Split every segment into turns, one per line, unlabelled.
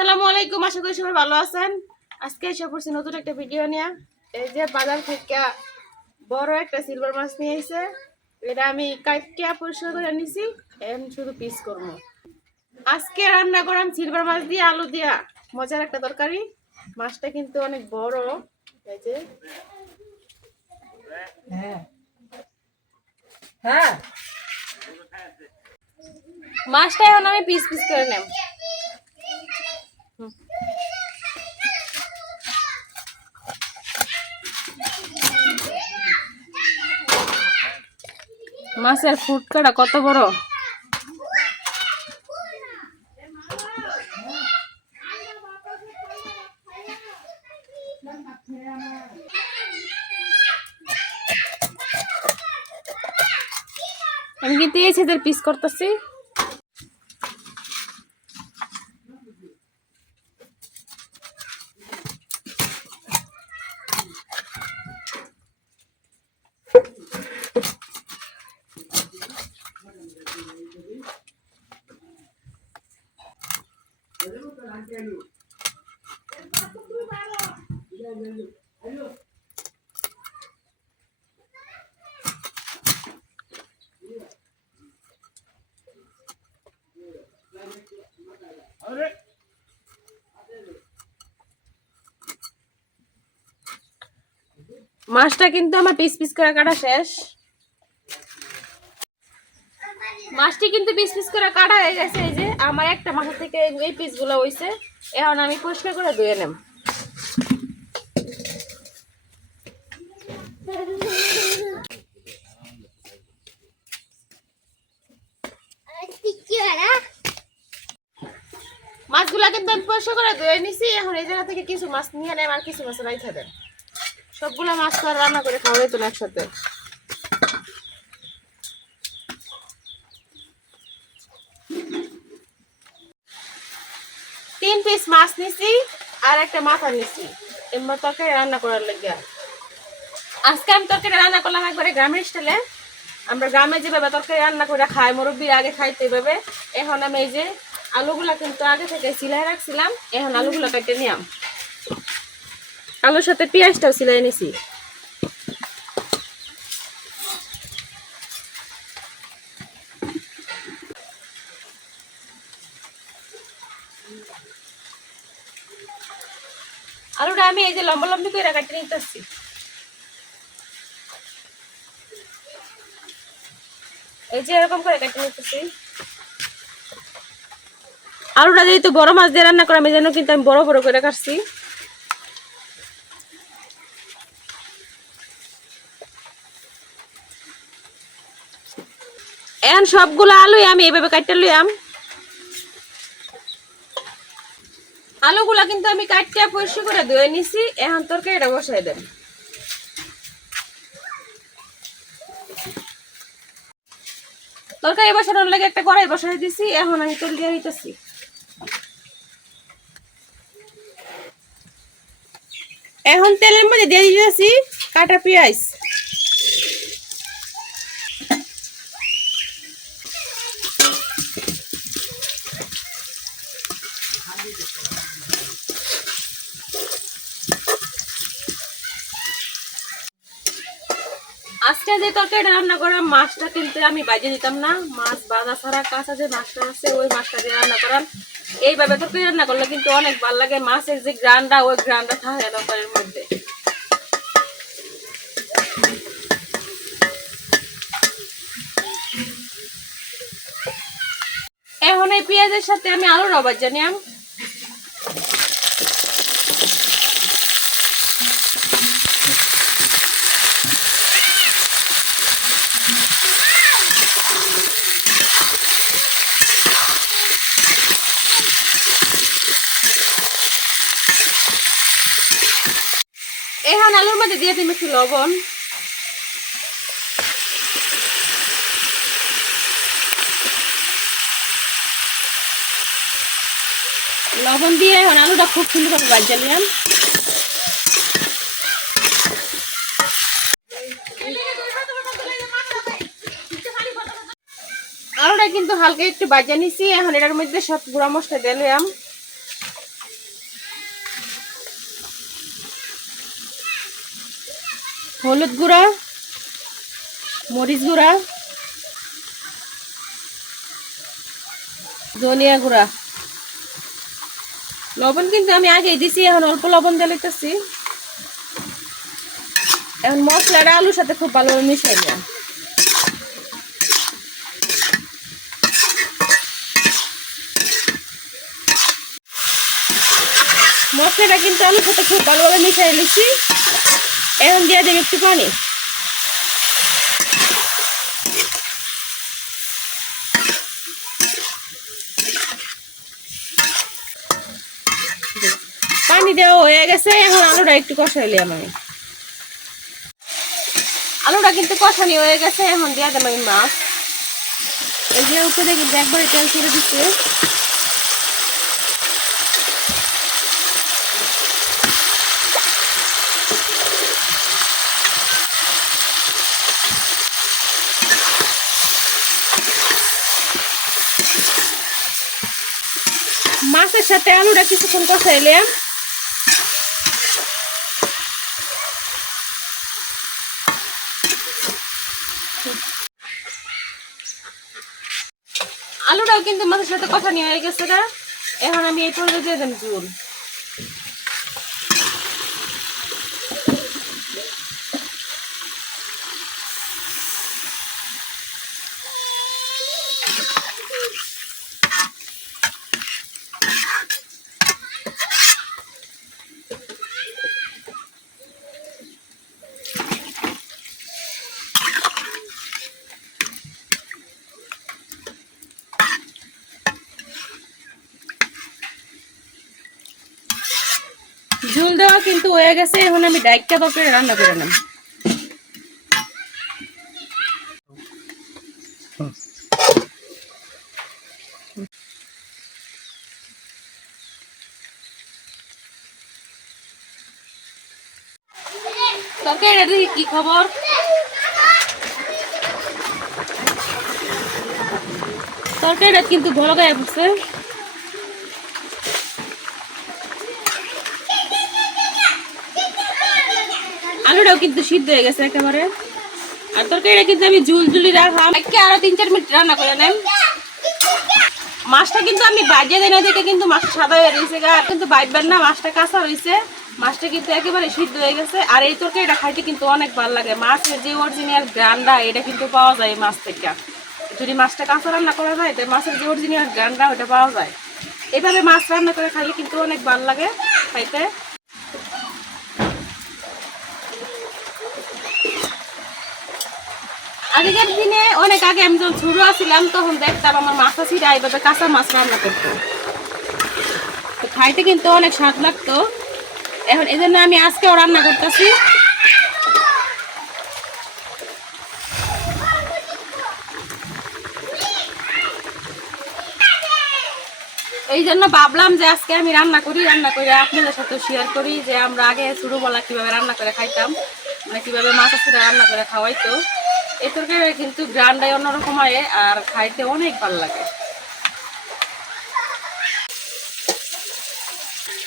আসসালামু আলাইকুম আশা করি সবাই ভালো আছেন। আজকে এসে পড়ছি নতুন একটা ভিডিও নিয়ে। এই যে বাজার থেকে বড় একটা সিলভার মাছ নিয়ে এসে এটা আমি কাইটিয়া পরিষ্কার করে নিছি এখন শুধু পিস করব। আজকে রান্না করলাম সিলভার মাছ দিয়ে আলু দিয়া। মজার একটা তরকারি। মাছটা কিন্তু অনেক বড়। এই যে।
হ্যাঁ। হ্যাঁ।
মাছটা এখন আমি পিস পিস করে নেব। মাছের ফুটকাটা কত বড়? আমি কিন্তু এই ছেদের পিস করতেছি। মাছটা কিন্তু আমার পিস পিস করে কাটা শেষ। মাছটি কিন্তু পিস পিস করে কাটা হয়ে গেছে, এই যে আমার একটা মাথা থেকে এই পিসগুলো হইছে। এখন আমি পরিষ্কার করে ধুয়ে নেব মাছগুলা কিন্তু আমি পরিষ্কার করে ধুয়ে নিছি, এখন এই জায়গা থেকে কিছু মাছ নিয়ে নেম আর কিছু মাছ রাইখা দেন। সবগুলা মাছ তো আর রান্না করে খাওয়া যেত না একসাথে। তিন পিস মাছ নিছি, আর একটা মাথা নিছি। এমন তরকারি রান্না করার লাগে আজকে আমি তরকারি রান্না করলাম একবারে গ্রামের স্টাইলে। আমরা গ্রামে যেভাবে তরকারি রান্না করে খাই, মুরব্বীর আগে খাইতে এভাবে। এখন আমি এই যে আলুগুলা কিন্তু আগে থেকে সিলাই রাখছিলাম, এখন আলুগুলা কেটে নিলাম। আলুর সাথে পেঁয়াজটাও সিলাই নিছি। আলুটা আমি এই যে লম্বা লম্বি করে কাটে নিতেছি। এই যে এরকম করে কেটে নিতেছি। আলুটা যেহেতু বড় মাছ দিয়ে রান্না করা আমি যেন কিন্তু আমি বড় বড় করে কাটছি। এখন সবগুলো আলুই আমি এভাবে কাটতে লইয়াম। আলুগুলা কিন্তু আমি কাটতে পরিষ্কার করে ধুয়ে নিছি, এখন তরকারিটা বসাই দেন। তরকারি বসানোর লাগে একটা কড়াই বসাই দিছি, এখন আমি তেল দিয়ে দিতেছি। এখন তেলের মধ্যে দিয়ে দিতেছি কাটা পেঁয়াজ। আজকে যে তরকারিটা রান্না করা, মাছটা কিন্তু আমি বাজে দিতাম না। মাছ বাজা ছাড়া কাঁচা যে মাছটা আছে, ওই মাছটা দিয়ে রান্না করাম এইভাবে তরকারি রান্না করলে কিন্তু অনেক ভালো লাগে। মাছের যে গ্রানটা, ওই গ্রানটা থাকে তরকারির মধ্যে। এখন এই পেঁয়াজের সাথে আমি আলুর অবাজ জানিয়াম এখন আলুর মধ্যে দিয়ে দিম একটু লবণ। লবণ দিয়ে এখন আলুটা খুব সুন্দর করে বাজিয়ে নিলাম আলুটা কিন্তু হালকা একটু বাজা নিছি, এখন এটার মধ্যে সব গুঁড়া মশলা দিলাম হলুদ গুঁড়া, মরিচ গুঁড়া, ধনিয়া গুঁড়া। লবণ কিন্তু আমি আগেই দিছি, এখন অল্প লবণ দিয়ে লিখতেছি এখন মশলাটা আলুর সাথে খুব ভালোভাবে মিশাই নিলাম মশলাটা কিন্তু আলুর সাথে খুব ভালোভাবে মিশাই নিচ্ছি এখন দিয়ে দেব একটু পানি পানি দেওয়া হয়ে গেছে, এখন আলুটা একটু কষাইলাম আমি। আলুটা কিন্তু কষানি হয়ে গেছে, এখন দিয়ে দেবো আমি মাছ। এই যে উপরে কিন্তু একবারে তেল ছেড়ে দিচ্ছে। মাছের সাথে আলুটা কিছুক্ষণ কষাইলাম আলুটাও কিন্তু মাছের সাথে কথা নিয়ে হয়ে গেছে এখন আমি এই পর্যায়ে দিয়ে দেন চুল ঝুল দেওয়া কিন্তু হয়ে গেছে, এখন আমি ডাইকটা তরকারি রান্না করে নেব। তরকারিটা দেখি কি খবর? তরকারিটা কিন্তু ভালো গায়ে পড়ছে আলুটাও কিন্তু সিদ্ধ হয়ে গেছে একেবারে। আর তরকারিটা কিন্তু আমি ঝুল ঝুলি রাখলাম। একে আরও তিন চার মিনিট রান্না করে নেন। মাছটা কিন্তু আমি বাজিয়ে দেয় না দেখে কিন্তু মাছটা সাদা হয়ে রয়েছে আর কিন্তু বাইবেন না, মাছটা কাঁচা রয়েছে। মাছটা কিন্তু একেবারে সিদ্ধ হয়ে গেছে। আর এই তরকারিটা খাইতে কিন্তু অনেক ভালো লাগে। মাছের যে অরিজিনাল গ্রান্ডা এটা কিন্তু পাওয়া যায় মাছ থেকে। যদি মাছটা কাঁচা রান্না করা যায় তো মাছের যে অরিজিনাল গ্রান্ডা ওটা পাওয়া যায়। এইভাবে মাছ রান্না করে খাইলে কিন্তু অনেক ভালো লাগে খাইতে। আগেকার দিনে অনেক আগে আমি যখন ছোট ছিলাম তখন দেখতাম আমার মাথা ছিঁড়া এইভাবে কাঁচা মাছ রান্না করতো। তো খাইতে কিন্তু অনেক স্বাদ লাগতো। এখন এই জন্য আমি আজকেও রান্না করতেছি। এই জন্য ভাবলাম যে আজকে আমি রান্না করি, রান্না করে আপনাদের সাথে শেয়ার করি যে আমরা আগে ছোটোবেলা কীভাবে রান্না করে খাইতাম মানে কীভাবে মাছ ছিল রান্না করে খাওয়াইতো। এই তরকারি কিন্তু গ্রান্ডাই অন্যরকম হয় আর খাইতে অনেক ভালো লাগে।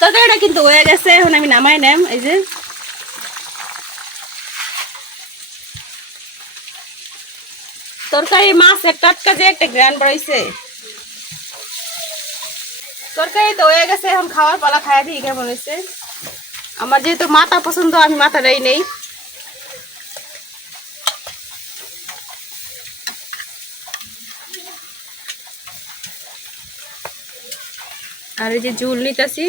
তরকারিটা কিন্তু হয়ে গেছে, এখন আমি নামাই নেম, এই যে। তরকারি মাছ এক টাটকা যে একটা গ্রান বাড়াইছে। তরকারি তো হয়ে গেছে, এখন খাওয়ার পালা খাইয়া দিই, কেমন হয়েছে আমার যেহেতু মাথা পছন্দ, আমি মাথাটাই নেই। আর এই যে ঝুল নিতেছি।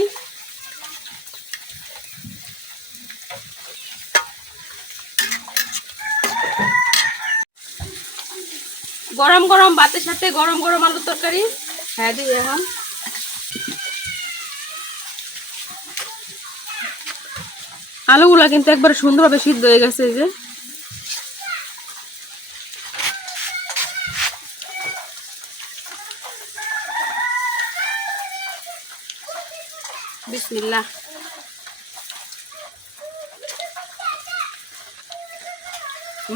গরম গরম ভাতের সাথে গরম গরম আলুর তরকারি। হ্যাঁ দিই এখন। আলুগুলা কিন্তু একবার সুন্দরভাবে সিদ্ধ হয়ে গেছে যে। বিসমিল্লাহ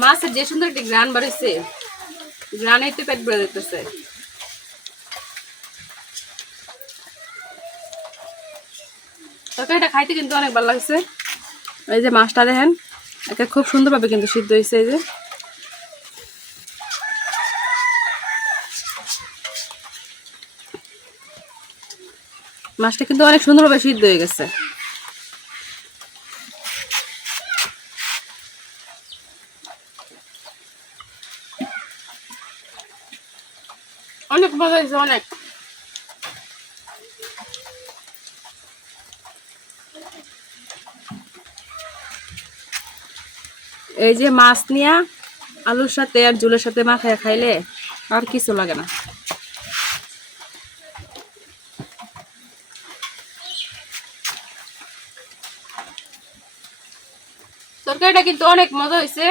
মাছের যে সুন্দর একটি গ্রান বাড়িছে গ্রানে তো পেট ভরে যেতেছে। তরকারিটা খাইতে কিন্তু অনেক ভালো লাগছে। এই যে মাছটা দেখেন
এটা খুব সুন্দরভাবে কিন্তু সিদ্ধ হয়েছে এই যে। মাছটা কিন্তু অনেক সুন্দরভাবে সিদ্ধ হয়ে গেছে।
অনেক
এই যে মাছ নিয়া আলুর সাথে আর জুলের সাথে মাখায় খাইলে আর কিছু লাগে না।
তরকারিটা কিন্তু অনেক মজা হয়েছে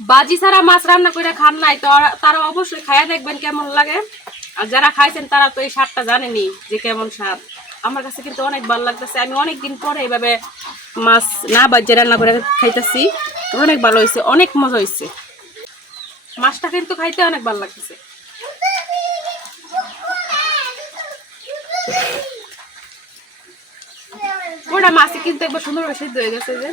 বাজি ছাড়া মাছ রান্না করে খান নাই, তো তারা অবশ্যই খাইয়া দেখবেন কেমন লাগে। আর যারা খাইছেন তারা তো এই স্বাদটা জানেনি যে কেমন স্বাদ। আমার কাছে কিন্তু অনেক ভালো লাগতেছে। আমি অনেক দিন পরে এইভাবে মাছ না বাজিয়ে রান্না করে খাইতেছি অনেক ভালো হয়েছে অনেক মজা হয়েছে মাছটা কিন্তু খাইতে অনেক ভালো লাগতেছে। ওটা মাছে কিন্তু একবার সুন্দরভাবে সিদ্ধ হয়ে গেছে যে।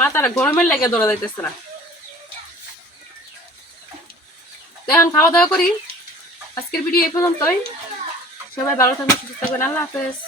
মাথাটা গরমের লেগে দৌড়া যাইতেছে না। এখন খাওয়া দাওয়া করি। আজকের ভিডিও এই পর্যন্তই। সবাই ভালো থাকবেন, সুস্থ থাকবেন। আল্লাহ হাফেজ।